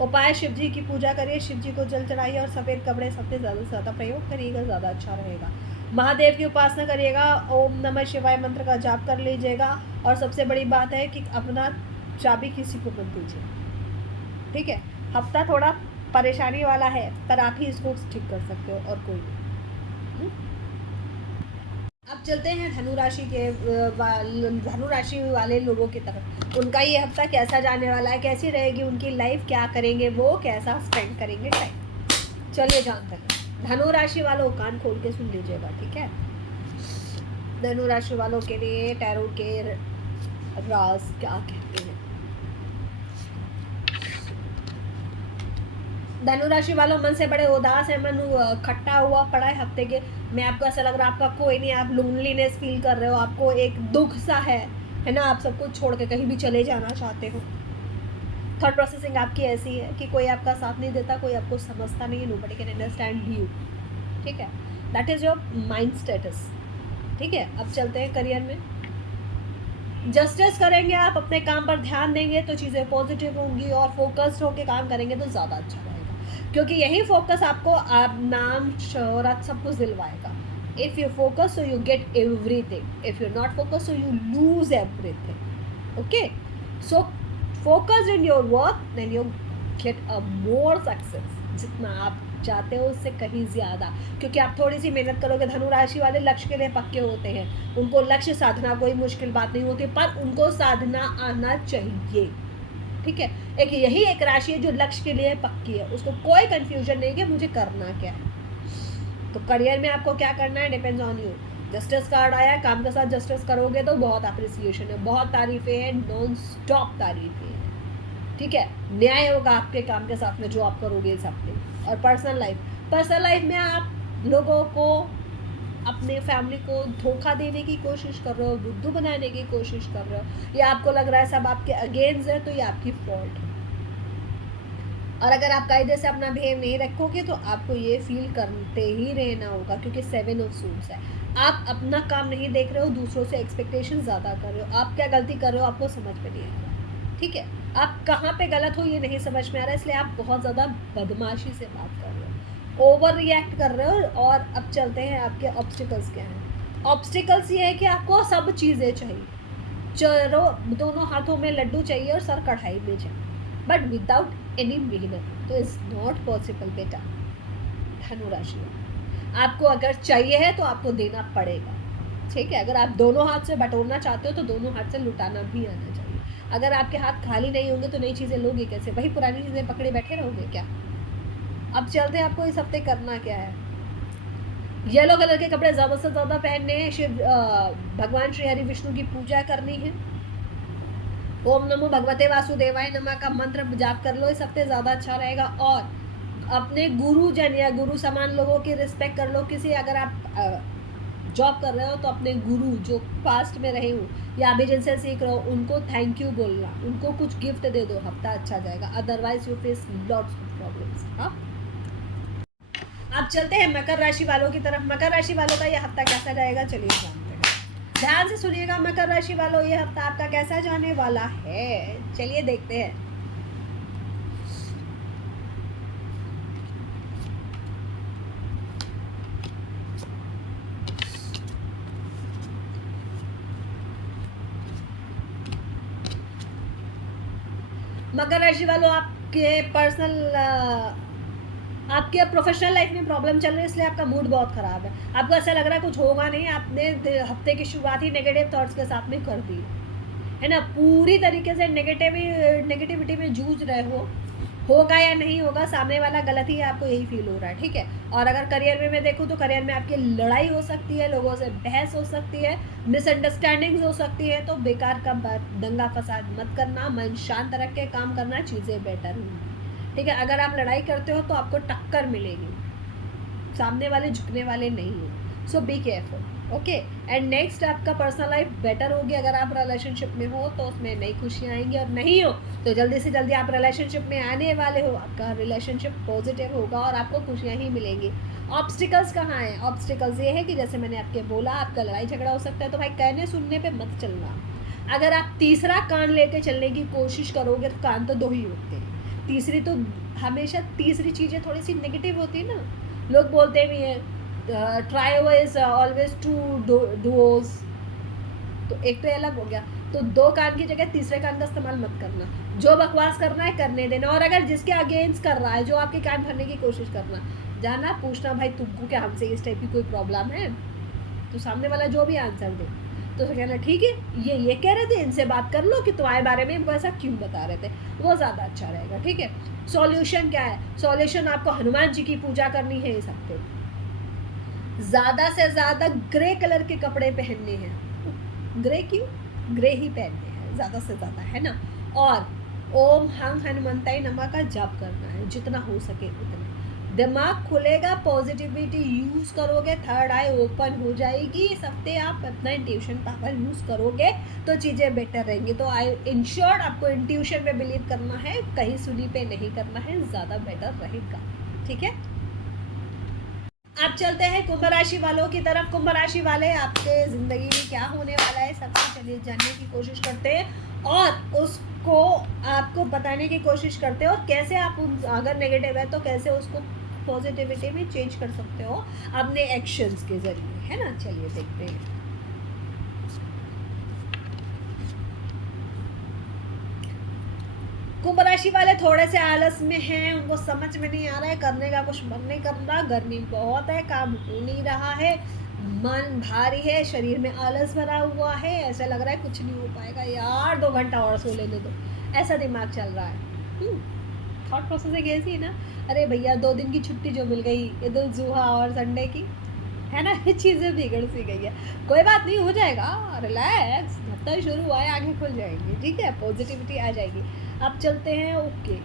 उपाय शिव जी की पूजा करिए, शिव जी को जल चढ़ाइए और सफ़ेद कपड़े सबसे ज़्यादा से ज़्यादा प्रयोग करिएगा, ज़्यादा अच्छा रहेगा। महादेव की उपासना करिएगा, ओम नमः शिवाय मंत्र का जाप कर लीजिएगा, और सबसे बड़ी बात है कि अपना चाबी किसी को मत दीजिए, ठीक है। हफ्ता थोड़ा परेशानी वाला है, पर आप ही इसको ठीक कर सकते हो और कोई नहीं। अब चलते हैं धनु राशि के धनु राशि वाले लोगों की तरफ। उनका ये हफ्ता कैसा जाने वाला है, कैसी रहेगी उनकी लाइफ, क्या करेंगे वो, कैसा स्पेंड करेंगे टाइम, चलिए जानते हैं। धनु राशि वालों कान खोल के सुन लीजिएगा, ठीक है। धनु राशि वालों के लिए टैरो के राज क्या कहते हैं। धनु राशि वालों मन से बड़े उदास है, मन खट्टा हुआ पड़ा है हफ्ते के में, आपको ऐसा लग रहा है आपका कोई नहीं, आप लोनलीनेस फील कर रहे हो, आपको एक दुख सा है ना, आप सब कुछ छोड़ के कहीं भी चले जाना चाहते हो। थॉट प्रोसेसिंग आपकी ऐसी है कि कोई आपका साथ नहीं देता, कोई आपको समझता नहीं है, नोबडी कैन अंडरस्टैंड यू, ठीक है। That is your mind status, ठीक है। अब चलते हैं करियर में। जस्टिस करेंगे आप, अपने काम पर ध्यान देंगे तो चीज़ें पॉजिटिव होंगी, और फोकस्ड होकर काम करेंगे तो ज़्यादा अच्छा रहेगा, क्योंकि यही फोकस आपको आप नाम शोहरत सब कुछ दिलवाएगा। If you focus so you get everything, if you not focus so you lose everything, okay. So focused in your work then you get a more success, जितना आप चाहते हो उससे कहीं ज़्यादा, क्योंकि आप थोड़ी सी मेहनत करोगे। धनु राशि वाले लक्ष्य के लिए पक्के होते हैं, उनको लक्ष्य साधना कोई मुश्किल बात नहीं होती, पर उनको साधना आना चाहिए, ठीक है। यही एक राशि है जो लक्ष्य के लिए पक्की है, उसको कोई कंफ्यूजन नहीं कि मुझे करना क्या है। तो करियर में आपको क्या करना है, depends on you. Justice card आया, काम के साथ जस्टिस करोगे तो बहुत अप्रिसिएशन है, बहुत तारीफें हैं, नॉन स्टॉप तारीफें हैं, ठीक है। न्याय होगा आपके काम के साथ में जो आप करोगे इस हफ्ते। और पर्सनल लाइफ में आप लोगों को, अपने फैमिली को धोखा देने की कोशिश कर रहे हो, बुद्धू बनाने की कोशिश कर रहे हो, या आपको लग रहा है सब आपके अगेंस्ट है, तो ये आपकी फॉल्ट है। और अगर आप कायदे से अपना बिहेव नहीं रखोगे तो आपको ये फील करते ही रहना होगा, क्योंकि 7 ऑफ सूट्स है। आप अपना काम नहीं देख रहे हो, दूसरों से एक्सपेक्टेशन ज़्यादा कर रहे हो। आप क्या गलती कर रहे हो आपको समझ में नहीं आ रहा, ठीक है। आप कहाँ पे गलत हो ये नहीं समझ में आ रहा है, इसलिए आप बहुत ज़्यादा बदमाशी से बात कर रहे हो, ओवर रिएक्ट कर रहे हो। और अब चलते हैं आपके ऑब्स्टिकल्स क्या हैं। ऑब्स्टिकल्स ये है कि आपको सब चीज़ें चाहिए, चलो दोनों हाथों में लड्डू चाहिए और सर कढ़ाई में चाहिए, बट विदाउट एनी मेहनत तो इज़ नॉट पॉसिबल बेटा। धनु राशि आपको अगर चाहिए है तो आपको देना पड़ेगा, ठीक है। अगर आप दोनों हाथ से बटोरना चाहते हो तो दोनों हाथ से लुटाना भी आना चाहिए। अगर आपके हाथ खाली नहीं होंगे तो नई चीज़ें लोगे कैसे, वही पुरानी चीज़ें पकड़े बैठे रहोगे क्या। अब चलते हैं आपको इस हफ्ते करना क्या है। येलो कलर के कपड़े ज़्यादा से ज़्यादा पहनने हैं, शिव भगवान श्री हरि विष्णु की पूजा करनी है, ओम नमो भगवते वासुदेवाय नमः का मंत्र जाप कर लो, इस हफ्ते ज़्यादा अच्छा रहेगा। और अपने गुरुजन या गुरु समान लोगों की रिस्पेक्ट कर लो। किसी अगर आप जॉब कर रहे हो तो अपने गुरु जो पास्ट में रहे हो या अभी जिनसे सीख रहे हो उनको थैंक यू बोलना, उनको कुछ गिफ्ट दे दो, हफ्ता अच्छा जाएगा। Otherwise you face lots of problems. हाँ, अब चलते हैं मकर राशि वालों की तरफ। मकर राशि वालों का ये हफ्ता कैसा जाएगा चलिए जानते हैं, ध्यान से सुनिएगा। मकर राशि वालों ये हफ्ता आपका कैसा जाने वाला है चलिए देखते हैं। मकर राशि वालों आपके आपके आपके प्रोफेशनल लाइफ में प्रॉब्लम चल रही है, इसलिए आपका मूड बहुत ख़राब है, आपको ऐसा लग रहा है कुछ होगा नहीं, आपने हफ्ते की शुरुआत ही नेगेटिव थॉट्स के साथ में कर दी है ना, पूरी तरीके से नेगेटिविटी में जूझ रहे हो, होगा या नहीं होगा, सामने वाला गलत ही है, आपको यही फील हो रहा है, ठीक है। और अगर करियर में मैं देखूँ तो करियर में आपकी लड़ाई हो सकती है, लोगों से बहस हो सकती है, मिसअंडरस्टैंडिंग्स हो सकती है, तो बेकार का दंगा फसाद मत करना, मन शांत रख के काम करना, चीज़ें बेटर होंगी, ठीक है। अगर आप लड़ाई करते हो तो आपको टक्कर मिलेगी, सामने वाले झुकने वाले नहीं हो, so be careful, okay. And next, आपका पर्सनल लाइफ बेटर होगी अगर आप रिलेशनशिप में हो तो उसमें नई खुशियाँ आएंगी, और नहीं हो तो जल्दी से जल्दी आप रिलेशनशिप में आने वाले हो, आपका रिलेशनशिप पॉजिटिव होगा और आपको खुशियाँ ही मिलेंगी। ऑब्स्टिकल्स कहाँ हैं? ऑब्स्टिकल्स ये है कि जैसे मैंने आपके बोला, आपका लड़ाई झगड़ा हो सकता है, तो भाई कहने सुनने पे मत चलना। अगर आप तीसरा कान लेके चलने की कोशिश करोगे तो कान तो दो ही होते हैं, तीसरी तो हमेशा तीसरी चीज़ें थोड़ी सी नेगेटिव होती है ना, लोग बोलते भी हैं ट्राई इज ऑलवेज टू डूओज, तो एक तो अलग हो गया, तो दो कान की जगह तीसरे कान का इस्तेमाल मत करना, जो बकवास करना है करने देना, और अगर जिसके अगेंस्ट कर रहा है, जो आपके कान भरने की कोशिश करना, जाना पूछना भाई तुमको क्या हमसे इस टाइप की कोई प्रॉब्लम है, तो सामने वाला जो भी आंसर दे तो कहना ठीक है, ये कह रहे थे, इनसे बात कर लो कि तुम्हारे बारे में इनको ऐसा क्यों बता रहे थे, वो ज़्यादा अच्छा रहेगा, ठीक है। सॉल्यूशन क्या है? सॉल्यूशन आपको हनुमान जी की पूजा करनी है इस हफ्ते, ज़्यादा से ज़्यादा ग्रे कलर के कपड़े पहनने हैं, ग्रे क्यों? ग्रे ही पहनने हैं ज़्यादा से ज़्यादा, है ना। और ओम हंग हनुमंताई नमः का जाप करना है जितना हो सके उतना, दिमाग खुलेगा, पॉजिटिविटी यूज़ करोगे, थर्ड आई ओपन हो जाएगी, इस हफ्ते आप अपना इंट्यूशन पावर यूज़ करोगे तो चीज़ें बेटर रहेंगी। तो आई इंश्योर्ड आपको इंट्यूशन में बिलीव करना है, कहीं सुनी पे नहीं करना है, ज़्यादा बेटर रहेगा, ठीक है। अब चलते हैं कुंभ राशि वालों की तरफ। कुंभ राशि वाले, आपके ज़िंदगी में क्या होने वाला है सबसे चलिए जानने की कोशिश करते हैं और उसको आपको बताने की कोशिश करते हैं, और कैसे आप अगर नेगेटिव है तो कैसे उसको पॉजिटिविटी में चेंज कर सकते हो अपने एक्शंस के ज़रिए, है ना। चलिए देखते हैं। कुंभ राशि वाले थोड़े से आलस में हैं, उनको समझ में नहीं आ रहा है, करने का कुछ मन नहीं कर रहा, गर्मी बहुत है, काम हो नहीं रहा है, मन भारी है, शरीर में आलस भरा हुआ है, ऐसा लग रहा है कुछ नहीं हो पाएगा यार, 2 घंटा और सो लेने दो, ऐसा दिमाग चल रहा है। थॉट प्रोसेसिंग ऐसी है ना, अरे भैया 2 दिन की छुट्टी जो मिल गई ईद उल जुहा और संडे की, है ना, ये चीज़ें बिगड़ सी गई है, कोई बात नहीं, हो जाएगा, रिलैक्स, हफ्ता ही शुरू हुआ है, आगे खुल जाएंगी, ठीक है, पॉजिटिविटी आ जाएगी। अब चलते हैं, ओके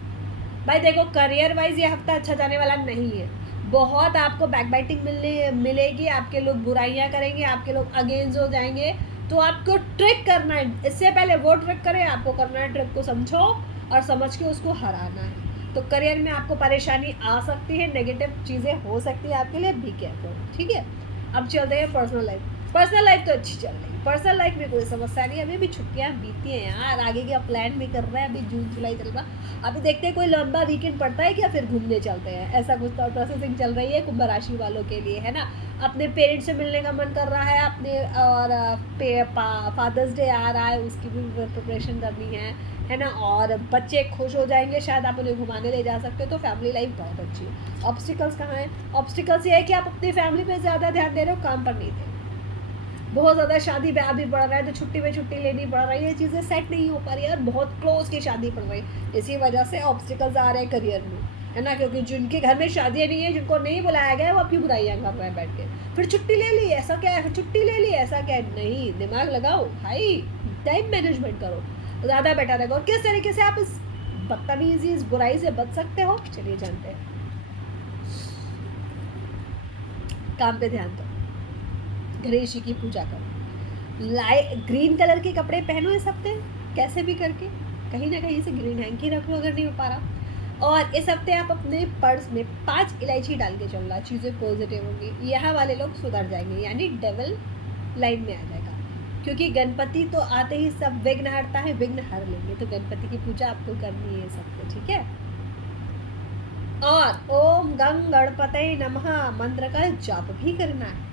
भाई देखो, करियर वाइज ये हफ्ता अच्छा जाने वाला नहीं है, बहुत आपको बैकबाइटिंग मिलेगी, आपके लोग बुराइयां करेंगे, आपके लोग अगेंस्ट हो जाएंगे, तो आपको ट्रिक करना है, इससे पहले वो ट्रिक करें, आपको करना है ट्रिक को समझो और समझ के उसको हराना है। तो करियर में आपको परेशानी आ सकती है, नेगेटिव चीज़ें हो सकती है आपके लिए, बी केयरफुल, ठीक है। अब चलते हैं पर्सनल लाइफ। पर्सनल लाइफ तो अच्छी चल रही है, पर्सनल लाइफ में कोई समस्या नहीं, अभी भी छुट्टियां बीती हैं यार, आगे का प्लान भी कर रहे हैं, अभी जून जुलाई चल रहा, अभी देखते हैं कोई लंबा वीकेंड पड़ता है क्या, फिर घूमने चलते हैं, ऐसा कुछ तो प्रोसेसिंग चल रही है कुंभ राशि वालों के लिए, है ना। अपने पेरेंट्स से मिलने का मन कर रहा है अपने, और फादर्स डे आ रहा है, उसकी भी प्रिपरेशन करनी है ना, और बच्चे खुश हो जाएंगे, शायद आप उन्हें घुमाने ले जा सकते हो, तो फैमिली लाइफ बहुत अच्छी है। ऑब्स्टिकल्स कहाँ हैं? ऑब्स्टिकल्स ये है कि आप अपनी फैमिली पे ज़्यादा ध्यान दे रहे हो, काम पर नहीं दे, बहुत ज़्यादा शादी ब्याह भी बढ़ रहा है, तो छुट्टी पे छुट्टी लेनी पड़ रही है, ये चीज़ें सेट नहीं हो पा रही है, और बहुत क्लोज की शादी पड़ रही है, इसी वजह से ऑब्स्टिकल्स आ रहे हैं करियर में, है ना, क्योंकि जिनके घर में शादियाँ नहीं है, जिनको नहीं बुलाया गया है, वो अपनी बुराइयाँ कर रहे हैं बैठ के, फिर छुट्टी ले ली ऐसा क्या है, फिर छुट्टी ले ली ऐसा क्या है, नहीं, दिमाग लगाओ भाई, टाइम मैनेजमेंट करो, ज़्यादा बेटर रहेगा। और किस तरीके से आप इस बदतमीजी, इस बुराई से बच सकते हो, चलिए जानते हैं। काम पे ध्यान दो, गणेश जी की पूजा करो, ग्रीन कलर के कपड़े पहनो इस हफ्ते, कैसे भी करके कहीं ना कहीं से ग्रीन हैंकी रख लो अगर नहीं हो पा रहा। और इस हफ्ते आप अपने पर्स में 5 इलायची डाल के चलना, चीज़ें पॉजिटिव होंगी, यहाँ वाले लोग सुधर जाएंगे, यानी डेवल लाइन में आ जाएगा, क्योंकि गणपति तो आते ही सब विघ्न हरता है, विघ्न हर लेंगे, तो गणपति की पूजा आपको करनी है सबको, ठीक है। और ओम गंग गणपते नमः मंत्र का जाप भी करना है,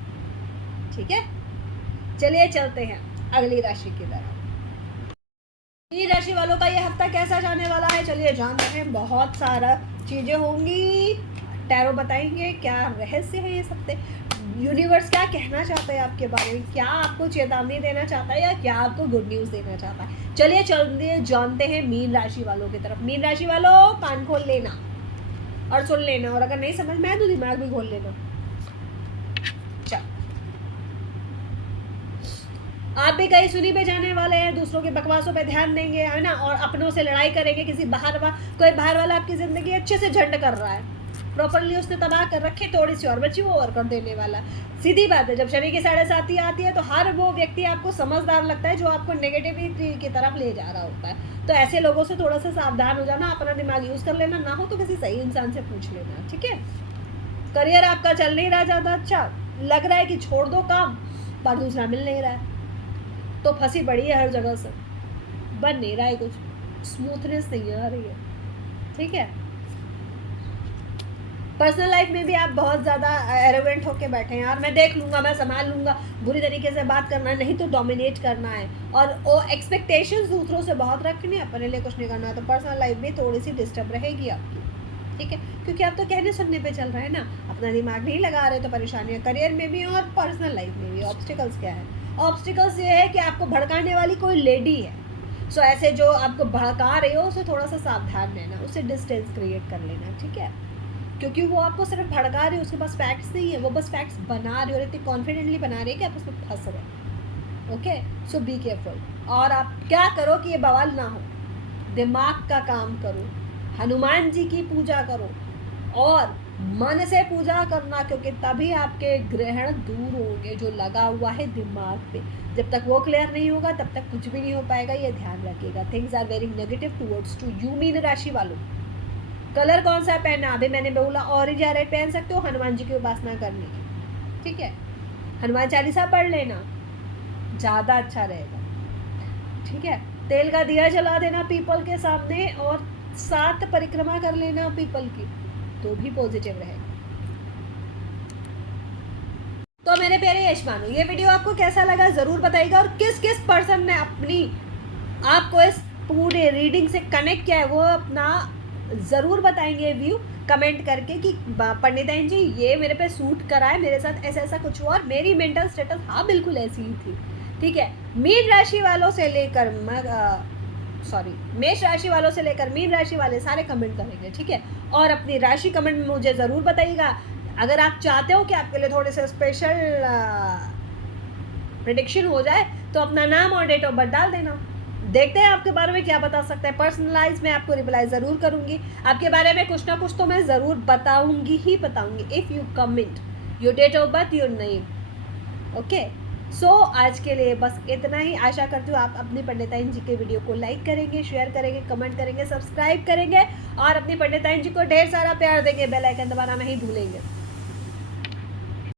ठीक है। चलिए चलते हैं अगली राशि की तरफ। मीन राशि वालों का ये हफ्ता कैसा जाने वाला है, चलिए जानते हैं। बहुत सारा चीज़ें होंगी, टैरो बताएंगे क्या रहस्य है ये सब। यूनिवर्स क्या कहना चाहता है आपके बारे में, क्या आपको चेतावनी देना चाहता है या क्या आपको गुड न्यूज़ देना चाहता है। चलिए चलिए जानते हैं मीन राशि वालों की तरफ। मीन राशि वालों कान खोल लेना और सुन लेना, और अगर नहीं समझ में आए तो दिमाग भी खोल लेना। आप भी कहीं सुनी पे जाने वाले हैं, दूसरों की बकवासों पे ध्यान देंगे, है ना, और अपनों से लड़ाई करेंगे। कोई बाहर वाला आपकी ज़िंदगी अच्छे से झंड कर रहा है, प्रॉपरली उसने तबाह कर रखी, थोड़ी सी और बची वो और कर देने वाला। सीधी बात है, जब शनि की 7:30 आती है तो हर वो व्यक्ति आपको समझदार लगता है जो आपको नेगेटिविटी की तरफ ले जा रहा होता है। तो ऐसे लोगों से थोड़ा सा सावधान हो जाना, अपना दिमाग यूज़ कर लेना, ना हो तो किसी सही इंसान से पूछ लेना, ठीक है। करियर आपका चल नहीं रहा ज़्यादा अच्छा, लग रहा है कि छोड़ दो काम, पर दूसरा मिल नहीं रहा है, तो फंसी पड़ी है हर जगह से, बन नहीं रहा है कुछ, स्मूथनेस नहीं आ रही है, ठीक है। पर्सनल लाइफ में भी आप बहुत ज़्यादा एरोगेंट होके बैठे हैं, यार मैं देख लूँगा, मैं संभाल लूँगा, बुरी तरीके से बात करना है, नहीं तो डोमिनेट करना है, और वो एक्सपेक्टेशंस दूसरों से बहुत रखनी है, अपने लिए कुछ नहीं करना है। तो पर्सनल लाइफ भी थोड़ी सी डिस्टर्ब रहेगी आपकी, ठीक है, क्योंकि आप तो कहने सुनने पे चल रहे हैं ना, अपना दिमाग नहीं लगा रहे, तो परेशानियाँ करियर में भी और पर्सनल लाइफ में भी। ऑब्स्टिकल्स क्या है, ऑब्स्टिकल्स ये है कि आपको भड़काने वाली कोई लेडी है, सो ऐसे जो आपको भड़का रही हो उसे थोड़ा सा सावधान रहना, उससे डिस्टेंस क्रिएट कर लेना, ठीक है, क्योंकि वो आपको सिर्फ भड़का रही है, उसके पास फैक्ट्स नहीं है, वो बस फैक्ट्स बना रही है, और इतनी कॉन्फिडेंटली बना रही है कि आप उसमें फंस रहे। Okay, so be careful. और आप क्या करो कि ये बवाल ना हो, दिमाग का काम करो, हनुमान जी की पूजा करो और मन से पूजा करना, क्योंकि तभी आपके ग्रहण दूर होंगे जो लगा हुआ है दिमाग पे। जब तक वो क्लियर नहीं होगा तब तक कुछ भी नहीं हो पाएगा, ये ध्यान रखिएगा। Things are very negative towards to you मीन राशि वालों। कलर कौन सा पहनना, अभी मैंने बोला ऑरेंज या रेड पहन सकते हो, हनुमान जी की उपासना करने की, ठीक है। हनुमान चालीसा पढ़ लेना, ज़्यादा अच्छा रहेगा, ठीक है। तेल का दिया जला देना पीपल के सामने, और 7 परिक्रमा कर लेना पीपल की, तो भी पॉजिटिव रहेगा। तो मेरे प्यारे यशमानो, ये वीडियो आपको कैसा लगा ज़रूर बताइएगा, और किस किस पर्सन ने अपनी आपको इस पूरे रीडिंग से कनेक्ट किया है वो अपना ज़रूर बताएंगे व्यू कमेंट करके कि पंडिताइन जी ये मेरे पे सूट करा है, मेरे साथ ऐसा ऐसा कुछ हुआ और मेरी मेंटल स्टेटस हाँ बिल्कुल ऐसी ही थी, ठीक है। मीन राशि वालों से लेकर मेष राशि वालों से लेकर मीन राशि वाले सारे कमेंट करेंगे, ठीक है। और अपनी राशि कमेंट में मुझे ज़रूर बताइएगा। अगर आप चाहते हो कि आपके लिए थोड़े से स्पेशल प्रेडिक्शन हो जाए तो अपना नाम और डेट ऑफ बर्थ डाल देना, देखते हैं आपके बारे में क्या बता सकता है। पर्सनलाइज मैं आपको रिप्लाई ज़रूर करूँगी, आपके बारे में कुछ ना कुछ तो मैं ज़रूर बताऊँगी ही बताऊँगी, if you comment your date of birth your name. Okay, so आज के लिए बस इतना ही। आशा करती हूँ आप अपनी पंडिताइन जी के वीडियो को लाइक करेंगे, शेयर करेंगे, कमेंट करेंगे, सब्सक्राइब करेंगे और अपनी पंडिताइन जी को ढेर सारा प्यार देंगे, बेल आइकन दबाना नहीं भूलेंगे।